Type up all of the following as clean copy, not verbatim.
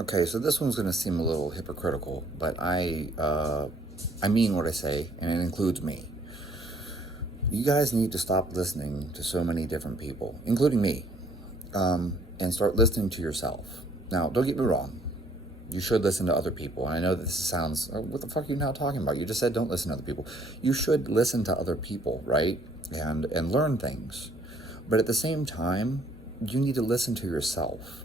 Okay, so this one's going to seem a little hypocritical, but I mean what I say, and it includes me. You guys need to stop listening to so many different people, including me, and start listening to yourself. Now, don't get me wrong. You should listen to other people. And I know that this sounds, what the fuck are you now talking about? You just said don't listen to other people. You should listen to other people, right? And learn things. But at the same time, you need to listen to yourself.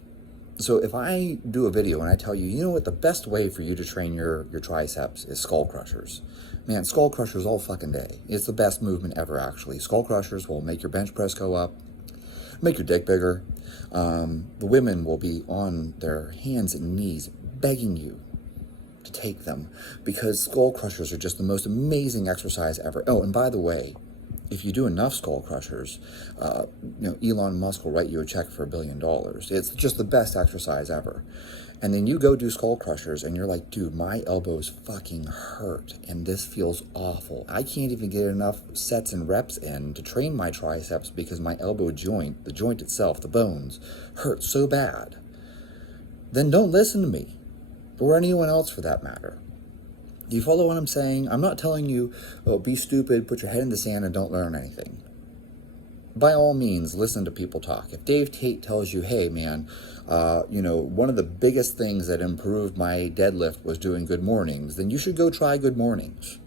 So if I do a video and I tell you, you know what, the best way for you to train your triceps is skull crushers. Man, skull crushers all fucking day. It's the best movement ever, actually. Skull crushers will make your bench press go up, make your dick bigger. The women will be on their hands and knees begging you to take them because skull crushers are just the most amazing exercise ever. Oh, and by the way, if you do enough skull crushers, Elon Musk will write you a check for $1 billion. It's just the best exercise ever. And then you go do skull crushers and you're like, dude, my elbows fucking hurt and this feels awful. I can't even get enough sets and reps in to train my triceps because my elbow joint, the joint itself, the bones, hurt so bad. Then don't listen to me, or anyone else for that matter. Do you follow what I'm saying? I'm not telling you, oh, be stupid, put your head in the sand and don't learn anything. By all means, listen to people talk. If Dave Tate tells you, hey, man, one of the biggest things that improved my deadlift was doing good mornings, then you should go try good mornings.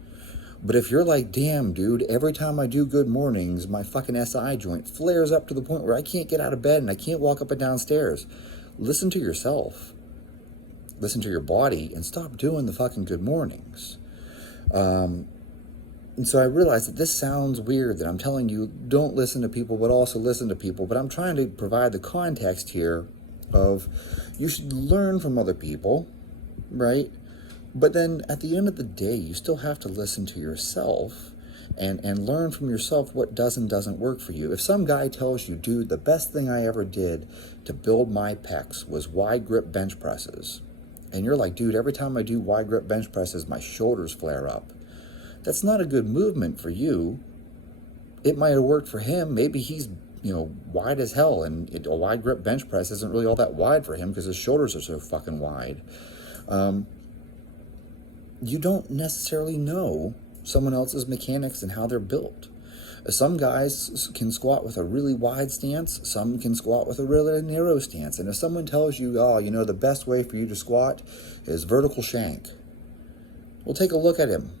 But if you're like, damn, dude, every time I do good mornings, my fucking SI joint flares up to the point where I can't get out of bed and I can't walk up and down stairs, listen to yourself. Listen to your body and stop doing the fucking good mornings. And so I realized that this sounds weird that I'm telling you don't listen to people, but also listen to people. But I'm trying to provide the context here of you should learn from other people, right? But then at the end of the day, you still have to listen to yourself and learn from yourself what does and doesn't work for you. If some guy tells you, dude, the best thing I ever did to build my pecs was wide grip bench presses, and you're like, dude, every time I do wide grip bench presses, my shoulders flare up. That's not a good movement for you. It might have worked for him. Maybe he's, wide as hell, and a wide grip bench press isn't really all that wide for him because his shoulders are so fucking wide. You don't necessarily know someone else's mechanics and how they're built. Some guys can squat with a really wide stance. Some can squat with a really narrow stance. And if someone tells you, the best way for you to squat is vertical shank, well, take a look at him.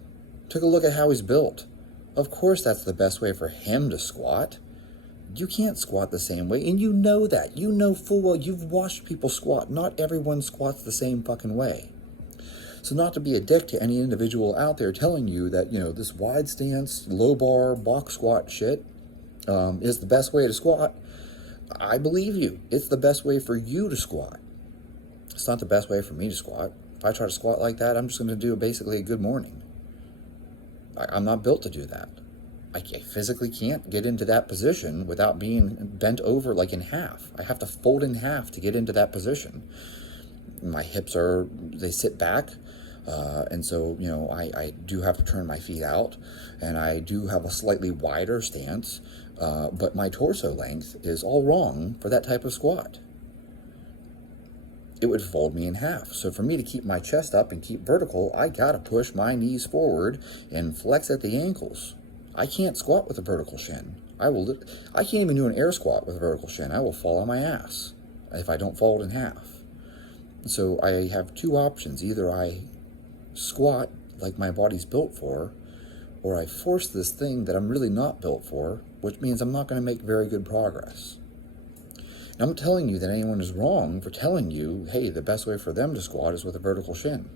Take a look at how he's built. Of course, that's the best way for him to squat. You can't squat the same way, and you know that. You know full well, you've watched people squat. Not everyone squats the same fucking way. So not to be a dick to any individual out there telling you that, this wide stance, low bar, box squat shit is the best way to squat, I believe you. It's the best way for you to squat. It's not the best way for me to squat. If I try to squat like that, I'm just going to do basically a good morning. I'm not built to do that. I physically can't get into that position without being bent over like in half. I have to fold in half to get into that position. My hips they sit back. And so, I do have to turn my feet out, and I do have a slightly wider stance, but my torso length is all wrong for that type of squat. It would fold me in half. So for me to keep my chest up and keep vertical, I gotta push my knees forward and flex at the ankles. I can't squat with a vertical shin. I can't even do an air squat with a vertical shin. I will fall on my ass if I don't fold in half. So I have two options. Either I squat like my body's built for, or I force this thing that I'm really not built for, which means I'm not going to make very good progress. And I'm not telling you that anyone is wrong for telling you, hey, the best way for them to squat is with a vertical shin.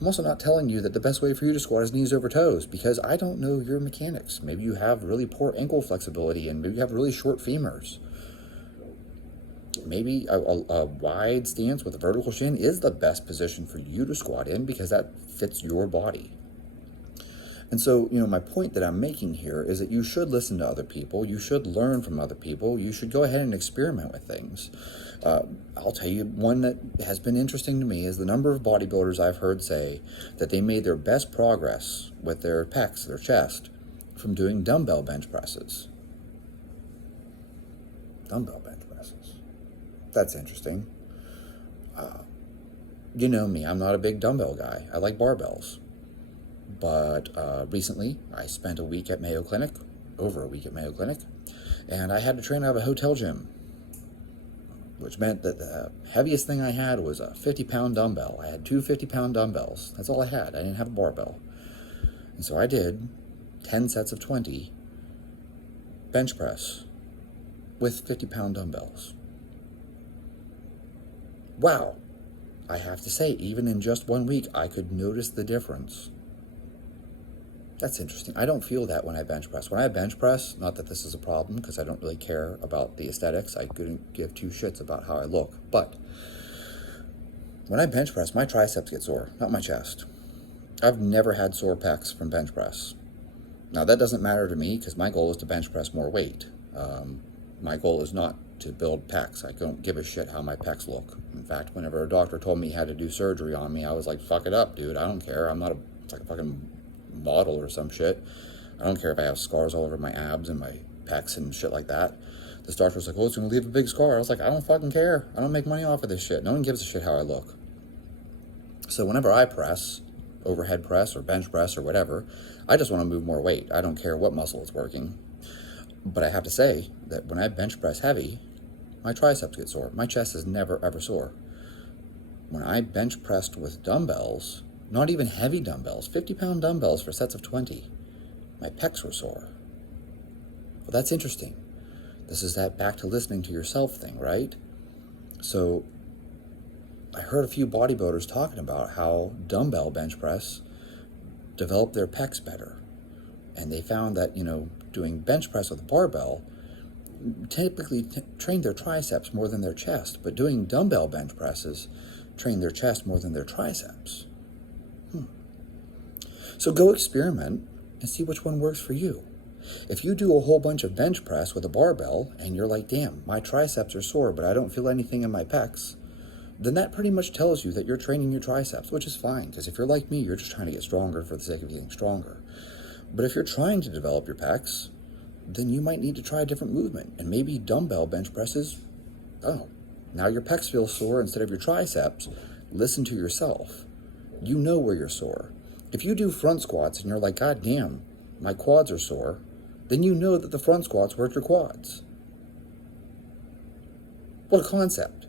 I'm also not telling you that the best way for you to squat is knees over toes, because I don't know your mechanics. Maybe you have really poor ankle flexibility, and maybe you have really short femurs. Maybe a wide stance with a vertical shin is the best position for you to squat in because that fits your body. And so, my point that I'm making here is that you should listen to other people. You should learn from other people. You should go ahead and experiment with things. I'll tell you one that has been interesting to me is the number of bodybuilders I've heard say that they made their best progress with their pecs, their chest, from doing dumbbell bench presses. Dumbbell bench presses. That's interesting. You know me, I'm not a big dumbbell guy. I like barbells. But recently, I spent a week at Mayo Clinic, over a week at Mayo Clinic, and I had to train out of a hotel gym, which meant that the heaviest thing I had was a 50-pound dumbbell. I had two 50-pound dumbbells. That's all I had. I didn't have a barbell. And so I did 10 sets of 20 bench press with 50-pound dumbbells. Wow. I have to say, even in just 1 week, I could notice the difference. That's interesting. I don't feel that when I bench press. When I bench press, not that this is a problem, because I don't really care about the aesthetics. I couldn't give two shits about how I look. But when I bench press, my triceps get sore, not my chest. I've never had sore pecs from bench press. Now, that doesn't matter to me, because my goal is to bench press more weight. My goal is not to build pecs. I don't give a shit how my pecs look. In fact, whenever a doctor told me he had to do surgery on me, I was like, fuck it up, dude. I don't care. I'm not it's like a fucking model or some shit. I don't care if I have scars all over my abs and my pecs and shit like that. This doctor was like, oh, it's going to leave a big scar. I was like, I don't fucking care. I don't make money off of this shit. No one gives a shit how I look. So whenever I press, overhead press or bench press or whatever, I just want to move more weight. I don't care what muscle is working. But I have to say that when I bench press heavy, my triceps get sore. My chest is never, ever sore. When I bench pressed with dumbbells, not even heavy dumbbells, 50-pound dumbbells for sets of 20, my pecs were sore. Well, that's interesting. This is that back to listening to yourself thing, right? So I heard a few bodybuilders talking about how dumbbell bench press developed their pecs better. And they found that, doing bench press with a barbell typically trained their triceps more than their chest, but doing dumbbell bench presses trained their chest more than their triceps. So go experiment and see which one works for you. If you do a whole bunch of bench press with a barbell and you're like, damn, my triceps are sore, but I don't feel anything in my pecs, then that pretty much tells you that you're training your triceps, which is fine, because if you're like me, you're just trying to get stronger for the sake of getting stronger. But if you're trying to develop your pecs, then you might need to try a different movement. And maybe dumbbell bench presses, now your pecs feel sore instead of your triceps. Listen to yourself. You know where you're sore. If you do front squats and you're like, God damn, my quads are sore, then you know that the front squats work your quads. What a concept.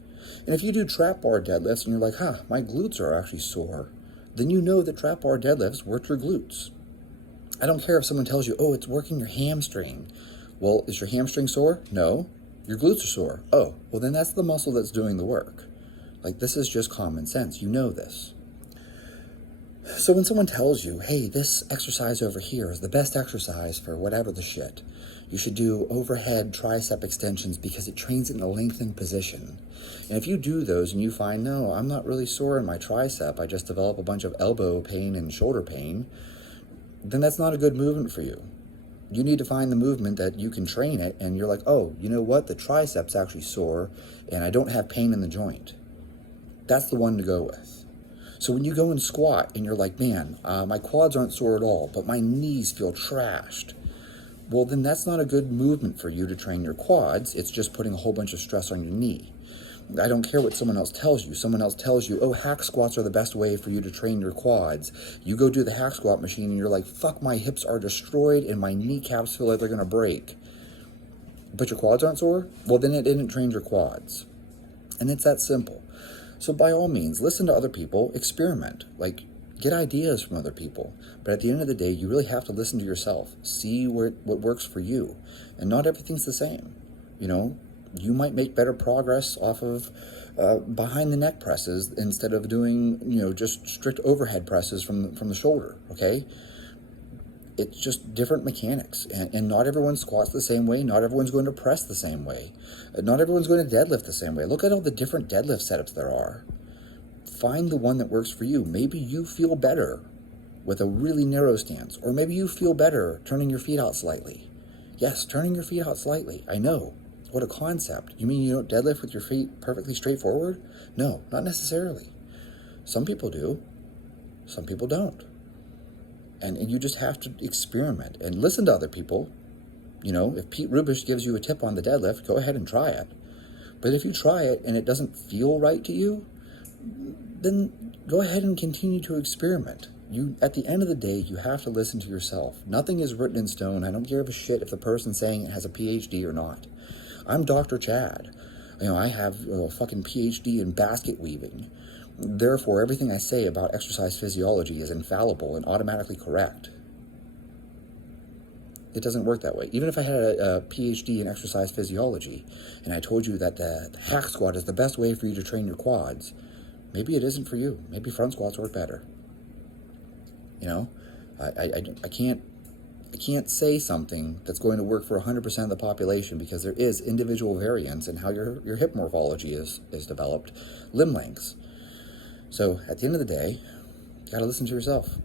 And if you do trap bar deadlifts and you're like, my glutes are actually sore, then you know that trap bar deadlifts work your glutes. I don't care if someone tells you, it's working your hamstring. Well, is your hamstring sore? No. Your glutes are sore. Oh, well then that's the muscle that's doing the work. This is just common sense. You know this. So when someone tells you, hey, this exercise over here is the best exercise for whatever the shit, you should do overhead tricep extensions because it trains in a lengthened position. And if you do those and you find, no, I'm not really sore in my tricep, I just develop a bunch of elbow pain and shoulder pain, then that's not a good movement for you. You need to find the movement that you can train it and you're like, oh, you know what? The tricep's actually sore and I don't have pain in the joint. That's the one to go with. So when you go and squat and you're like, man, my quads aren't sore at all, but my knees feel trashed. Well, then that's not a good movement for you to train your quads. It's just putting a whole bunch of stress on your knee. I don't care what someone else tells you. Someone else tells you, hack squats are the best way for you to train your quads. You go do the hack squat machine and you're like, fuck, my hips are destroyed and my kneecaps feel like they're going to break. But your quads aren't sore? Well, then it didn't train your quads. And it's that simple. So by all means, listen to other people, experiment, get ideas from other people. But at the end of the day, you really have to listen to yourself, see what works for you. And not everything's the same. You might make better progress off of behind the neck presses instead of doing, just strict overhead presses from the shoulder, okay? It's just different mechanics, and not everyone squats the same way. Not everyone's going to press the same way. Not everyone's going to deadlift the same way. Look at all the different deadlift setups there are. Find the one that works for you. Maybe you feel better with a really narrow stance, or maybe you feel better turning your feet out slightly. Yes, turning your feet out slightly. I know. What a concept. You mean you don't deadlift with your feet perfectly straight forward? No, not necessarily. Some people do. Some people don't. And you just have to experiment and listen to other people. If Pete Rubish gives you a tip on the deadlift, go ahead and try it. But if you try it and it doesn't feel right to you, then go ahead and continue to experiment. At the end of the day, you have to listen to yourself. Nothing is written in stone. I don't give a shit if the person saying it has a PhD or not. I'm Dr. Chad. I have a fucking PhD in basket weaving. Therefore, everything I say about exercise physiology is infallible and automatically correct. It doesn't work that way. Even if I had a PhD in exercise physiology and I told you that the hack squat is the best way for you to train your quads, maybe it isn't for you. Maybe front squats work better. I can't say something that's going to work for 100% of the population because there is individual variance in how your hip morphology is developed, limb lengths. So at the end of the day, you got to listen to yourself.